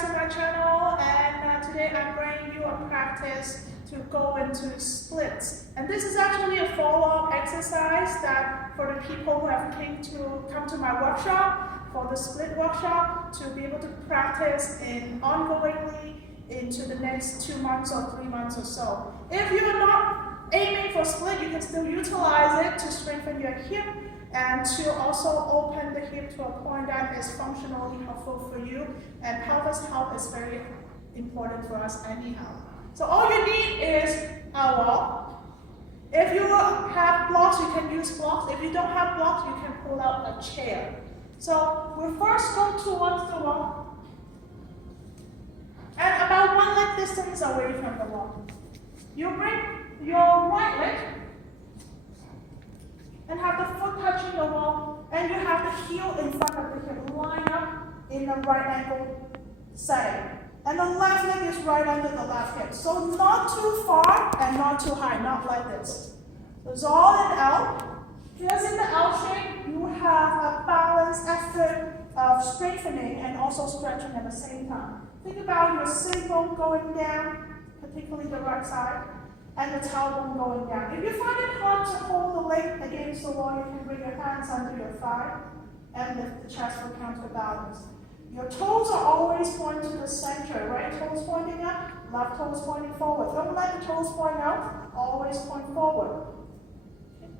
to my channel, and today I'm bringing you a practice to go into splits. And this is actually a follow-up exercise that for the people who have come to my workshop, for the split workshop, to be able to practice ongoingly into the next 2 months or 3 months or so. If you are not aiming for split, you can still utilize it to strengthen your hip and to also open the hip to a point that is functionally helpful for you. And pelvis health is very important for us anyhow. So all you need is a wall. If you have blocks, you can use blocks. If you don't have blocks, you can pull out a chair. So we'll first go towards the wall and about 1 leg distance away from the wall. You bring your right leg and have the foot touching the wall, and you have the heel in front of the hip, line up in the right ankle setting. And the left leg is right under the left hip. So not too far and not too high, not like this. So it's all in L. Just in the L shape, you have a balanced effort of strengthening and also stretching at the same time. Think about your sit bone going down, particularly the right side, and the tailbone going down. If you find it hard to hold the leg against the wall, you can bring your hands under your thigh and lift the chest for counterbalance. Your toes are always pointing to the center, right toes pointing up, left toes pointing forward. Don't let the toes point out, always point forward. Okay.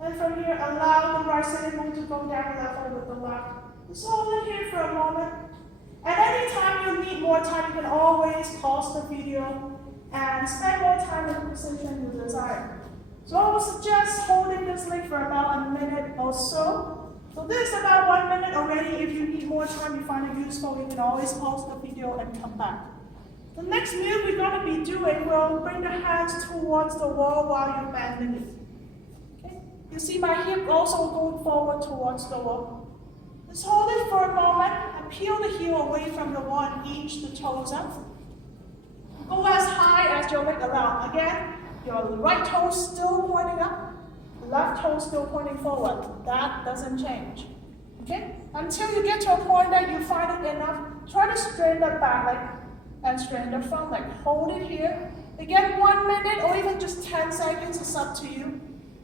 And from here, allow the right sitting bone to go down level with the left. Just hold it here for a moment. And anytime you need more time, you can always pause the video and spend more time in the position you desire. So I would suggest holding this leg for about a minute or so. So this is about 1 minute already. If you need more time, you find it useful, you can always pause the video and come back. The next move we're going to be doing, we'll bring the hands towards the wall while you bend the knee. Okay? You see my hip also going forward towards the wall. Just hold it for a moment and peel the heel away from the wall and inch the toes up. Go as high as your leg allows. Again, your right toe still pointing up, left toe still pointing forward. That doesn't change. Okay? Until you get to a point that you find it enough, try to straighten the back leg and straighten the front leg. Hold it here. Again, 1 minute or even just 10 seconds is up to you.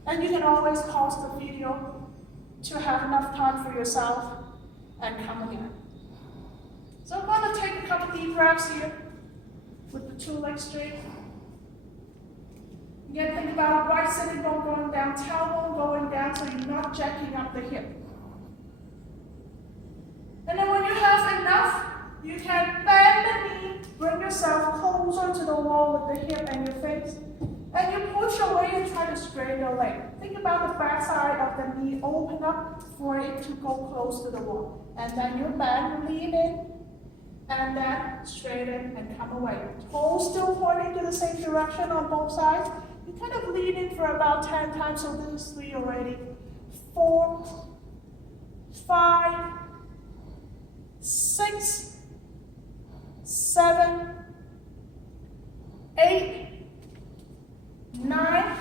And you can always pause the video to have enough time for yourself and come again. So I'm going to take a couple deep breaths here with the 2 legs straight. Again, think about right sitting bone going down, tailbone going down, so you're not jacking up the hip. And then when you have enough, you can bend the knee, bring yourself closer to the wall with the hip and your face, and you push away and try to straighten your leg. Think about the back side of the knee, open up for it to go close to the wall. And then you bend, lean in, and then straighten and come away. Toes still pointing to the same direction on both sides. You kind of lean in for about 10 times, so this is 3 already. 4, 5, 6, 7, 8, 9,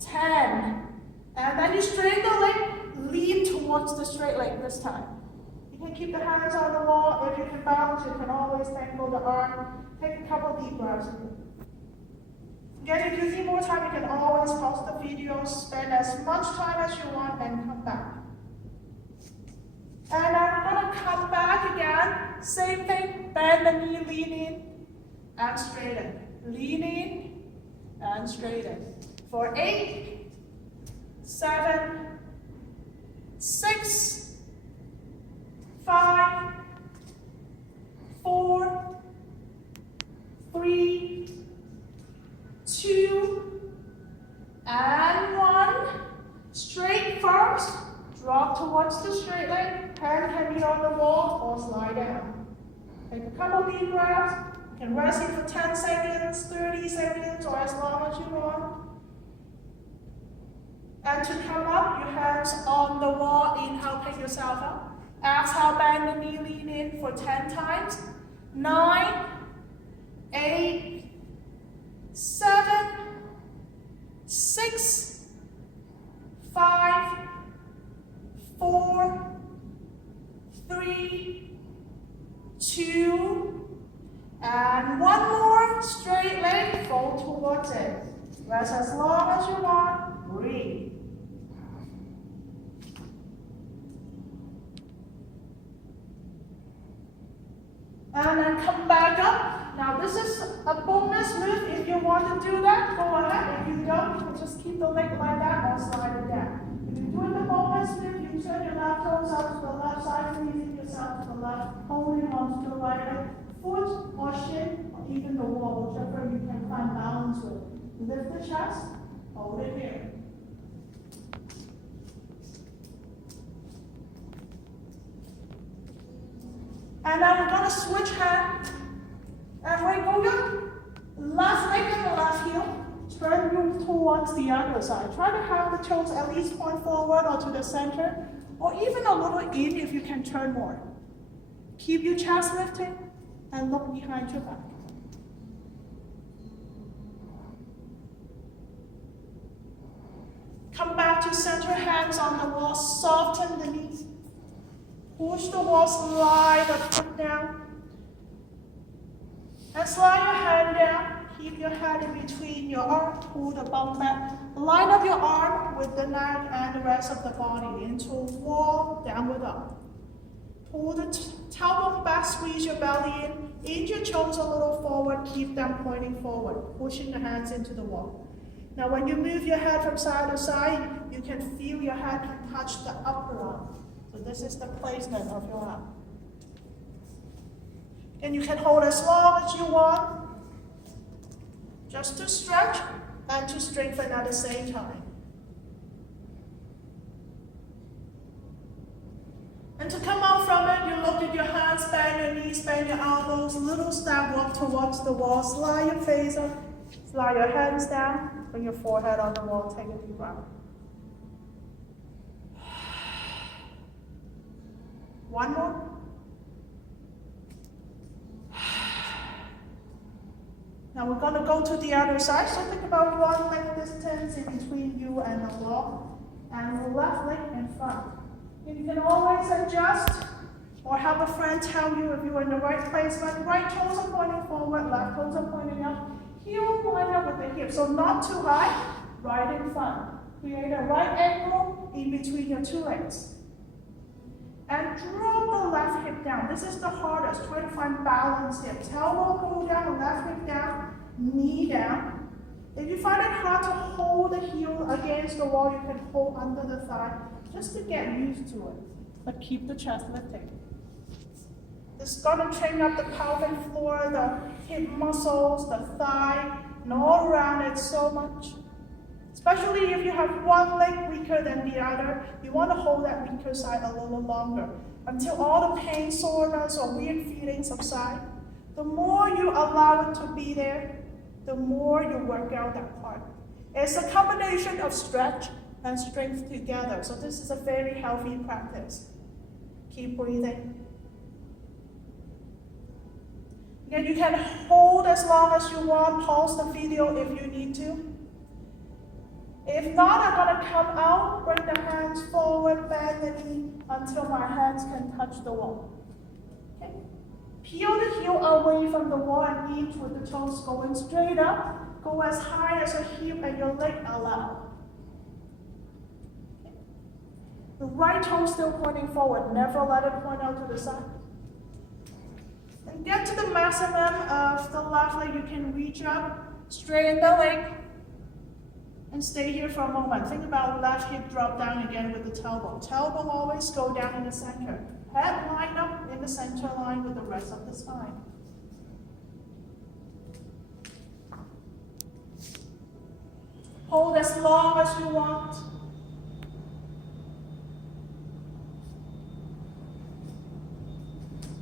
10. And then you straighten the leg, lean towards the straight leg this time. You can keep the hands on the wall. If you can balance, you can always angle the arm. Take a couple deep breaths. Again, if you need more time, you can always pause the video, spend as much time as you want, and come back. And I'm going to come back again. Same thing, bend the knee, lean in, and straighten. Lean in, and straighten. For 8, 7, 6, 5, 4, 3, 2, and 1. Straight first. Drop towards the straight leg. Hand can be on the wall or slide down. Take a couple deep breaths. You can rest here for 10 seconds, 30 seconds, or as long as you want. And to come up, your hands on the wall. Inhale, pick yourself up. Exhale, bend the knee, lean in for 10 times. 9, 8, 7, 6, 5, 4, 3, 2, and one more. Straight leg, fold towards it. Rest as long as you want. Breathe. And then come back up. Now this is a bonus move. If you want to do that, go ahead. If you don't, you can just keep the leg like that or slide it down. If you're doing the bonus move, you turn your left toes out to the left side, squeezing yourself to the left, holding on to the right leg, foot or shin, or even the wall, whichever you can find balance with. Lift the chest, hold it here. And now we're going to switch hands. And we go your left leg and the left heel. Turn you towards the other side. Try to have the toes at least point forward or to the center, or even a little in if you can turn more. Keep your chest lifting and look behind your back. Come back to center, hands on the wall, soften the knees. Push the wall, slide the foot down. And slide your hand down. Keep your head in between your arms. Pull the bum back. Line up your arm with the neck and the rest of the body into wall, downward dog. Pull the tailbone back, squeeze your belly in. Inch your toes a little forward, keep them pointing forward, pushing the hands into the wall. Now when you move your head from side to side, you can feel your head can touch the upper arm. So this is the placement of your arm. And you can hold as long as you want, just to stretch and to strengthen at the same time. And to come out from it, you look at your hands, bend your knees, bend your elbows, little step walk towards the wall, slide your face up, slide your hands down, bring your forehead on the wall, take a deep breath. One more. Now we're going to go to the other side, so think about 1 leg distance in between you and the wall, and the left leg in front. You can always adjust or have a friend tell you if you're in the right placement. Right toes are pointing forward, left toes are pointing up. Heel line up with the hip, so not too high, right in front. Create a right angle in between your two legs. And drop the left hip down. This is the hardest. Try to find balance here. Tailbone go down, left hip down, knee down. If you find it hard to hold the heel against the wall, you can hold under the thigh just to get used to it. But keep the chest lifting. This is going to train up the pelvic floor, the hip muscles, the thigh, and all around it so much. Especially if you have one leg weaker than the other, you want to hold that weaker side a little longer until all the pain, soreness, or weird feelings subside. The more you allow it to be there, the more you work out that part. It's a combination of stretch and strength together, so this is a very healthy practice. Keep breathing. Again, you can hold as long as you want, pause the video if you need to. If not, I'm going to come out, bring the hands forward, bend the knee until my hands can touch the wall. Okay. Peel the heel away from the wall and inch with the toes going straight up. Go as high as your hip and your leg allow. Okay. The right toe still pointing forward. Never let it point out to the side. And get to the maximum of the left leg. You can reach up, straighten the leg, and stay here for a moment. Think about left hip drop down again with the tailbone. Tailbone always go down in the center. Head line up in the center line with the rest of the spine. Hold as long as you want.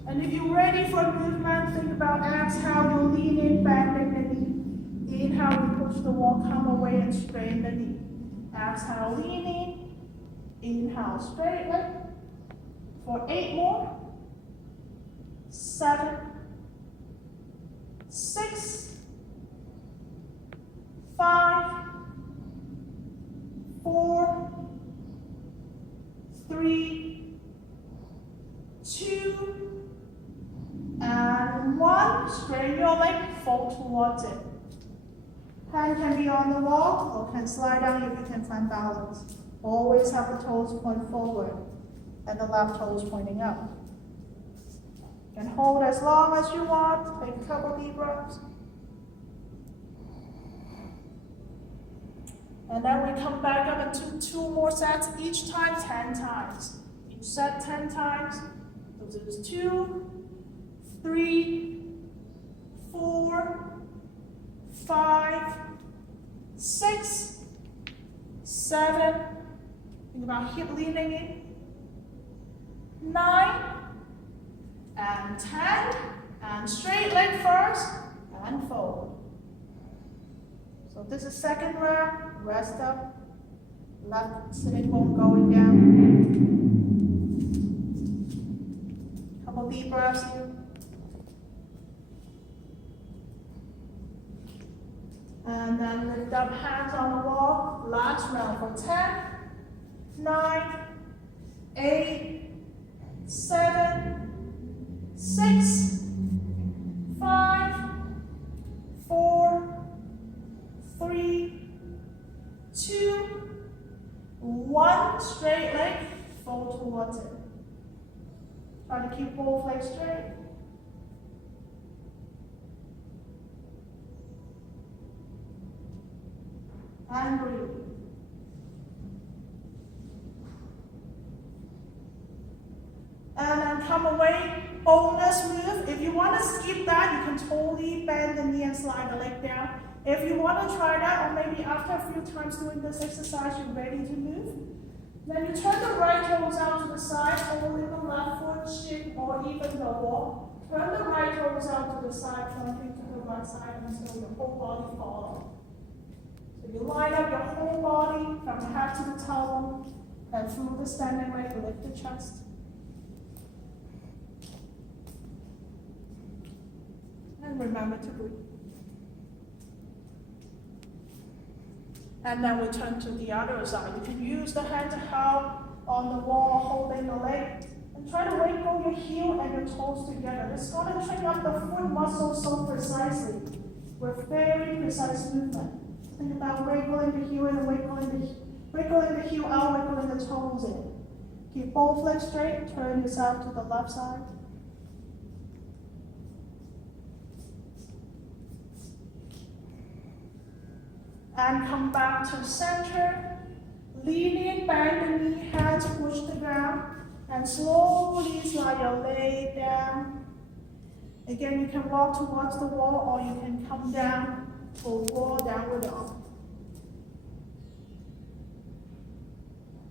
And if you're ready for movement, think about exhale, you lean in, bending the knee. Inhale, you push the wall, come away and straighten the knee. Exhale, lean in. Inhale, straight leg. For 8 more. 7, 6, 5, 4, 3, 2, straighten your leg, fold towards it. Hand can be on the wall or can slide down if you can find balance. Always have the toes point forward and the left toes pointing up. You can hold as long as you want. Take a couple deep breaths. And then we come back up and do 2 more sets, each time 10 times. Each set 10 times. So there's 2, 3, 4, 5, 6, 7. Think about hip leaning in. 9 and 10. And straight leg first and fold. So this is second round. Rest up. Left sitting bone going down. Couple deep breaths here. And then lift up, hands on the wall. Last round for 10, 9, 8, 7, 6, 5, 4, 3, 2, 1. Straight leg, fold towards it. Try to keep both legs straight. And breathe. And then come away, bonus move. If you want to skip that, you can totally bend the knee and slide the leg down. If you want to try that, or maybe after a few times doing this exercise, you're ready to move, then you turn the right toes out to the side, holding the left foot, shin, or even the wall. Turn the right toes out to the side, pointing to the right side until your whole body follows. So you line up your whole body from the head to the toe, and through the standing leg, lift the chest. And remember to breathe. And then we turn to the other side. You can use the hand to help on the wall, holding the leg. And try to wiggle your heel and your toes together. It's going to train up the foot muscle so precisely, with very precise movement. Think about wiggling the heel in, wiggling the heel out, wiggling the toes in. Keep both legs straight, turn yourself to the left side. And come back to center. Lean in, bend the knee, hands push the ground, and slowly slide your leg down. Again, you can walk towards the wall, or you can come down to a wall, downward dog.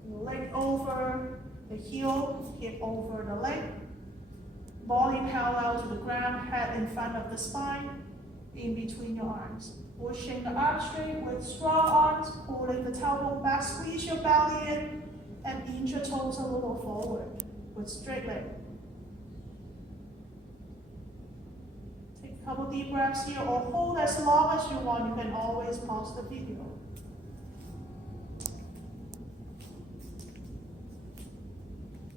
Leg over the heel, hip over the leg. Body parallel to the ground, head in front of the spine, in between your arms. Pushing the arm straight with strong arms, pulling the tailbone back, squeeze your belly in, and inch your toes a little forward with straight leg. Take a couple deep breaths here, or hold as long as you want. You can always pause the video.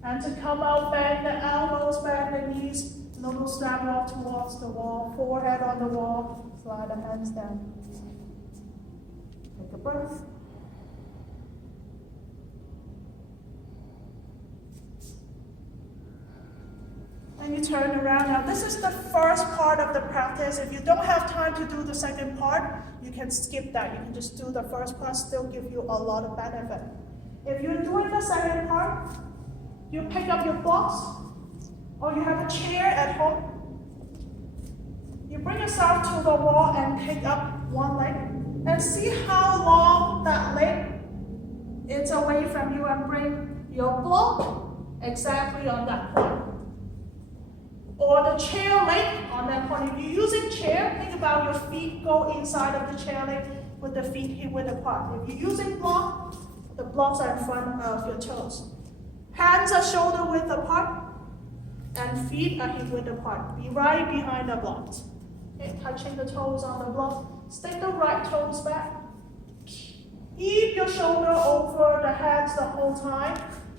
And to come out, bend the elbows, bend the knees, little step walk towards the wall, forehead on the wall, slide the hands down. Take a breath. And you turn around. Now this is the first part of the practice. If you don't have time to do the second part, you can skip that. You can just do the first part, still give you a lot of benefit. If you're doing the second part, you pick up your blocks, or you have a chair at home. You bring yourself to the wall and pick up one leg, and see how long that leg is away from you, and bring your block exactly on that point. Or the chair leg on that point. If you're using chair, think about your feet go inside of the chair leg with the feet hip width apart. If you're using block, the blocks are in front of your toes. Hands are shoulder width apart, and feet are hip width apart. Be right behind the blocks. Okay, touching the toes on the block. Stick the right toes back. Keep your shoulder over the hands the whole time.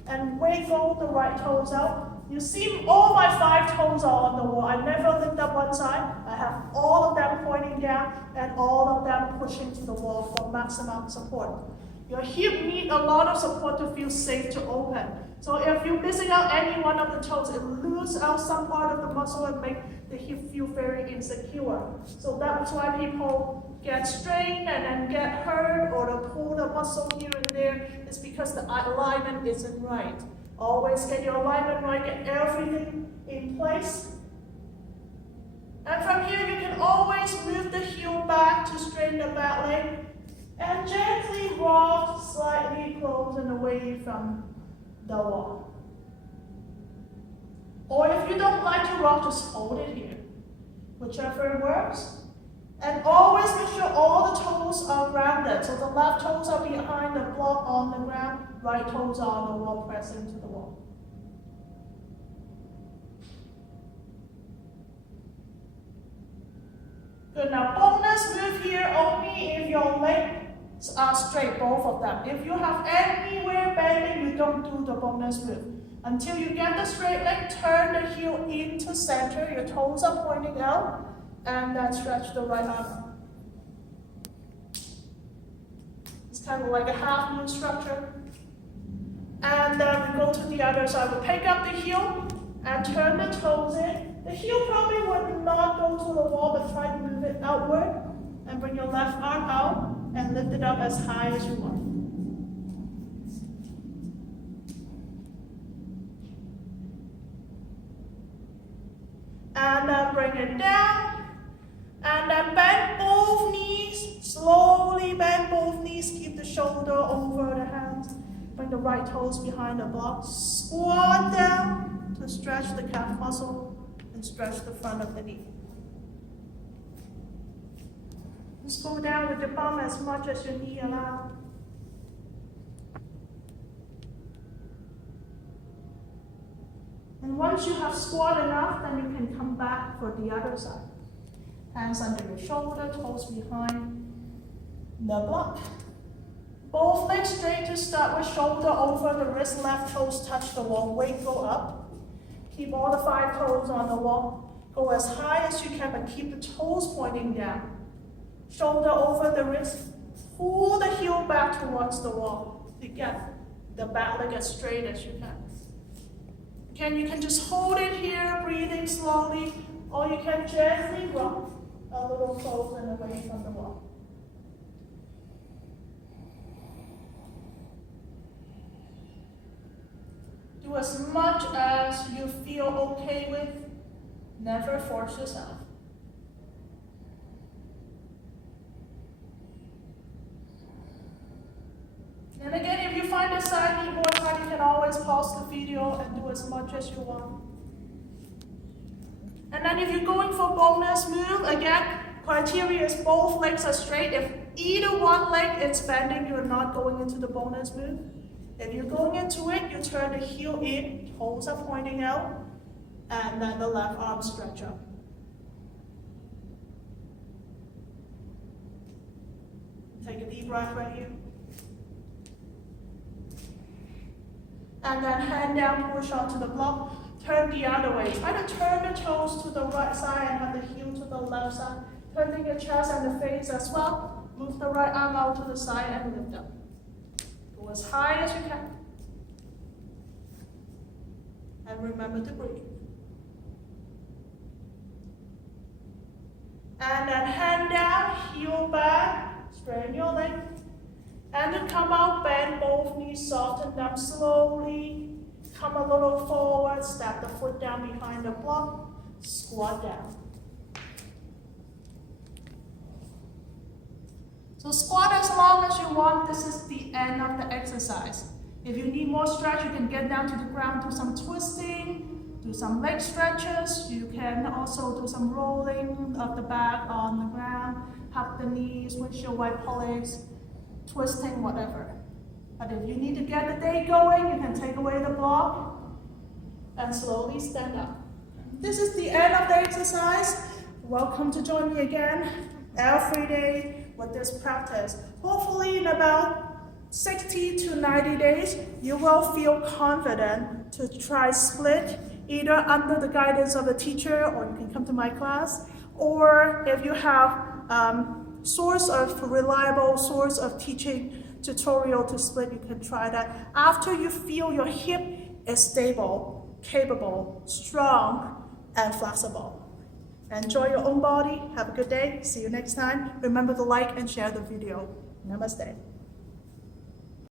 and wiggle the right toes out. You see all my 5 toes are on the wall. I never lift up one side. I have all of them pointing down and all of them pushing to the wall for maximum support. Your hip needs a lot of support to feel safe to open. So if you're missing out any one of the toes, it loses out some part of the muscle and make the hip feel very insecure. So that's why people get strained and then get hurt or to pull the muscle here and there. It's because the alignment isn't right. Always get your alignment right, get everything in place. And from here, you can always move the heel back to straighten the back leg and gently rock slightly close and away from the wall. Or if you don't like to rock, just hold it here, whichever works. And always make sure all the toes are grounded. So the left toes are behind the block on the ground, right toes are on the wall, press into the wall. Good, now bonus move here only if your legs are straight, both of them. If you have anywhere bending, you don't do the bonus move. Until you get the straight leg, turn the heel into center, your toes are pointing out, and then stretch the right arm. It's kind of like a half moon structure. And then we go to the other side. We pick up the heel and turn the toes in. The heel probably would not go to the wall, but try to move it outward. And bring your left arm out and lift it up as high as you want. And then bring it down. And then bend both knees, slowly bend both knees, keep the shoulder over the hands. Bring the right toes behind the block. Squat down to stretch the calf muscle and stretch the front of the knee. Just go down with the bum as much as your knee allows. And once you have squat enough, then you can come back for the other side. Hands under your shoulder, toes behind the block. Both legs straight to start with, shoulder over the wrist, left toes touch the wall, weight go up. Keep all the 5 toes on the wall. Go as high as you can, but keep the toes pointing down. Shoulder over the wrist, pull the heel back towards the wall to get the back leg as straight as you can. Again, you can just hold it here, breathing slowly, or you can gently rock a little closer and away from the wall. Do as much as you feel okay with. Never force yourself. And again, if you find this side need more time, you can always pause the video and do as much as you want. And then if you're going for bonus move, again, criteria is both legs are straight. If either one leg is bending, you're not going into the bonus move. If you're going into it, you turn the heel in, toes are pointing out, and then the left arm stretch up. Take a deep breath right here. And then hand down, push onto the block. Turn the other way. Try to turn the toes to the right side and have the heel to the left side. Turning your chest and the face as well. Move the right arm out to the side and lift up. Go as high as you can. And remember to breathe. And then hand down, heel back, straighten your leg. And then come out, bend both knees, soften them slowly. Come a little forward, step the foot down behind the block, squat down. So squat as long as you want. This is the end of the exercise. If you need more stretch, you can get down to the ground, do some twisting, do some leg stretches. You can also do some rolling of the back on the ground, hug the knees, windshield wiper legs, twisting, whatever. But if you need to get the day going, you can take away the block and slowly stand up. This is the end of the exercise. Welcome to join me again every day with this practice. Hopefully in about 60 to 90 days, you will feel confident to try split either under the guidance of a teacher, or you can come to my class, or if you have reliable source of teaching tutorial to split, you can try that. After you feel your hip is stable, capable, strong, and flexible. Enjoy your own body. Have a good day. See you next time. Remember to like and share the video. Namaste.